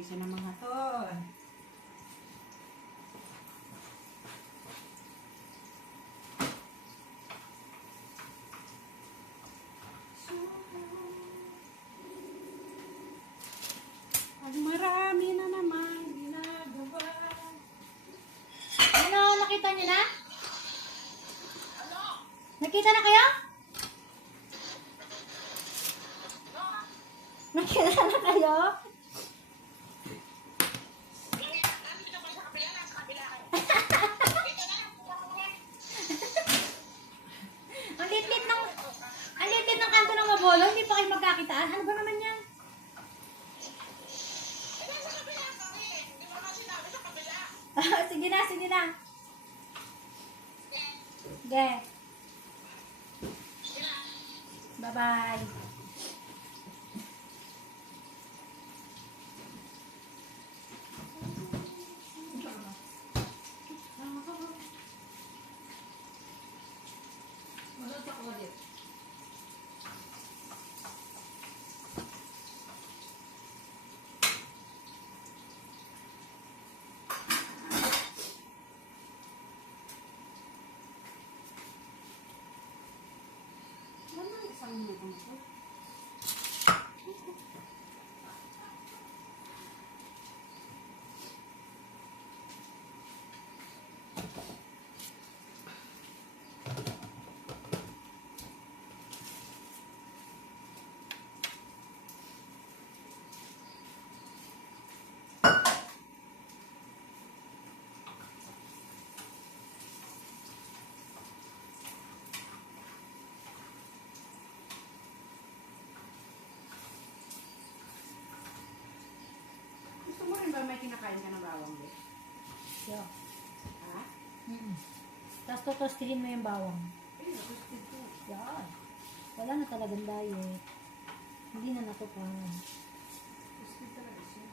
Bisa ng mga to. Pag marami na naman ginagawa. Ano, nakita niyo na? Nakita na kayo? Nakita na kayo? Ang liit ng kanto ng Mabolo, hindi pa kayo magkakitaan. Ano ba naman yan? Sige na, sige na. Okay. Bye-bye. Gusto mo rin ba may kinakain ka ng bawang, be? Yeah. Ha? Tapos totostihin mo yung bawang. Eh, nakusted ko. Yan. Wala na talagang diet. Hindi na natupan. Kusted talaga siya.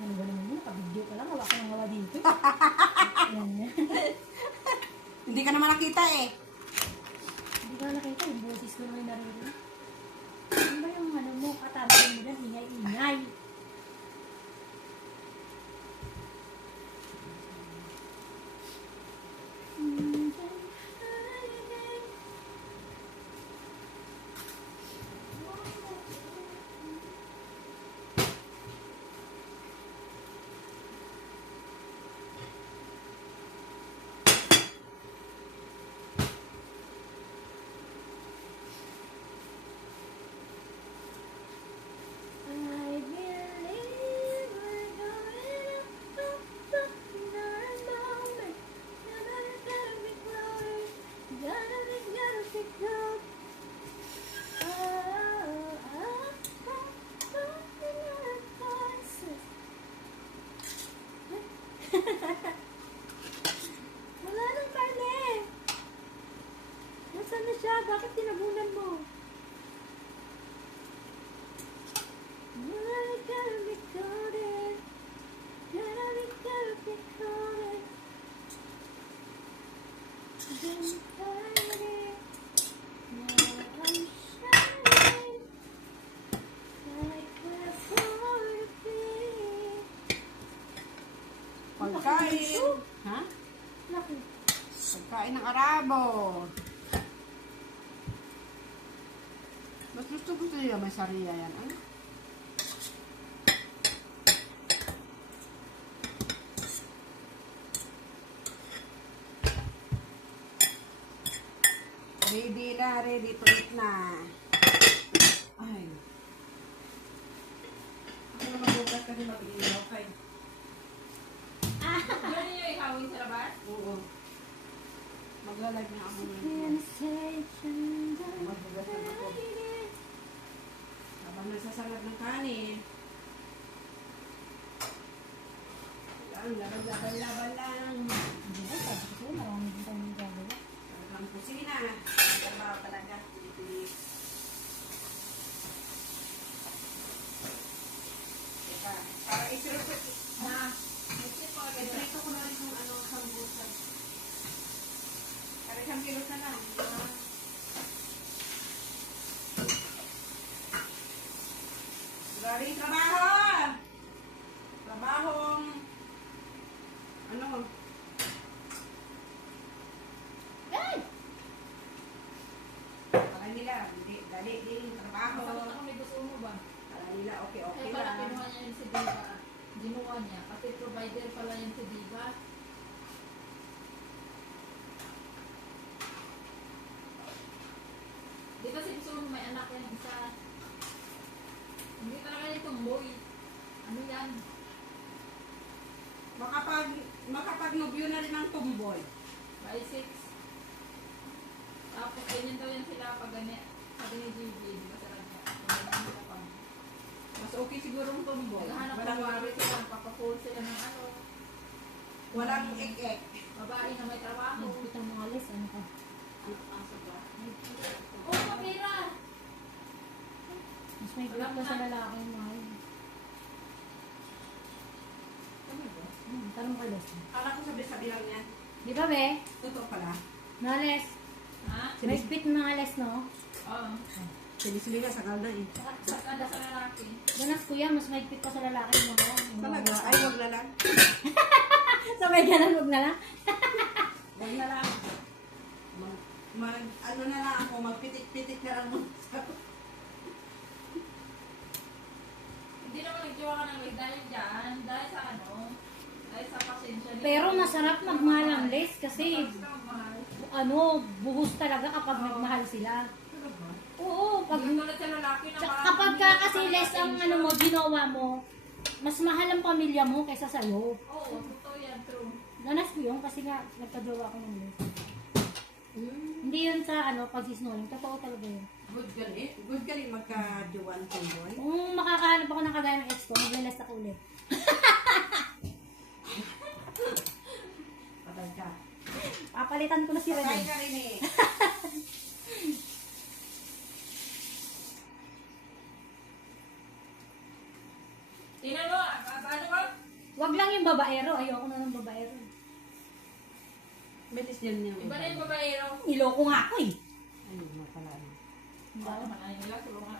Ano ba naman yun? Nakabidyo ka lang. Hawa ka ng hawa dito. Yan. Hindi ka naman nakita eh. Hindi ka nakita. Yung boses ko naman naririnig. Ano ba yung ano mo? Katabang mo dyan. Ingay-ingay. I believe we're going up in our moment. Gotta be close. Gotta be good. In our voices. Wala nang karne. Nasaan na siya? Bakit tinabunan mo? Gotta be coded. Gotta be coded. Been fighting. Now I'm shining. Like we're born to be. Pagkain. Ha? Laki. Pagkain ng Arabo. Mas gusto nila may sariya yan. Ano? Ready na, ready to eat na. Ay. Ako na magbukas kasi mag-iilaw kay. Yan yung ikawin sa labas? Oo. Maglalag na ako ngayon. Sensation Magbukas na ako. Habang nasasalad ng kanin. Yan, laban lang. Hindi ba? Sabi ko sa'yo, marami din tayo nagagawa. Ang kusina. Trabaho talaga. Pilipilis. Teka, para iprito. Na. Iprito ko na rin kung ano ang sambusan. Para isang kilo na lang. Galing trabaho! Trabahong ano? Ay! Kala nila, dali din trabaho. Bakit ako may gusto mo ba? Kala nila, okay Kaya pala lang. kinuha niya yung si Diva. Ginuha niya. Kasi provider pala yung si Diva. Di ba si gusto mo may anak yan isa? Hindi talaga yung tumboy. Ano yan? Makapag-nobyo na rin ang tumboy. By 6. Tapos ganyan daw yan sila pag ganyan. Sabi ni Gigi, di ba sa kanya? Ganyan sila pag Mas okay siguro ang tumboy. naghahanap ng Walang, wari sila, papapull sila ng ano. walang ek-ek. Babae na may trabaho. Nagputang mga alis, ano ka? Oh, kapira! Mas may grip ka sa lalaki, mahal. Ano ba? Tanong ka, Les. Kala ko sabi lang yan. Di ba, be? Totoo pala. Nales. Ha? May spit mga les, no? Oo. Sinisili nga sa kalda eh. Sa kada sa lalaki. Ganas kuya, mas may spit pa sa lalaki yung mga yan. Talaga? Ay, wag na lang. Sabay ganan, huwag na lang. Wag na lang. Ano na lang ako, magpitik-pitik na lang muna. Hindi naman nagjiwa ka ng leg dahil dyan. Dahil sa ano? Dahil sa pasensya niya. Pero masarap magmahal ang les kasi Basta magmahal. ano, buhos talaga kapag nagmahal sila. Oo, pag Hindi tulad sa lalaki na kapag ka kasi les ang ano mo, ginawa mo, mas mahal ang pamilya mo kaysa sa'yo. Oo, totoo yan, true. Ganas ko yun kasi nga nagka-jowa ko ng les. Hindi yun sa ano, pag-sisnoring. Totoo talaga yun. Good galing. Good galing magka-juwan tumboy. Kung makakahanap ako ng kagaya ng ex ko, maglalas ako ulit. Patay ka. Papalitan ko na si Patay Rene. ka rin eh. Tingnan mo, Wag lang yung babaero. Ayoko na ng babaero. Betis din niya. Iba na yung babaero. Niloko nga ako eh. Ayun, pala. Baka naman nila, tulungan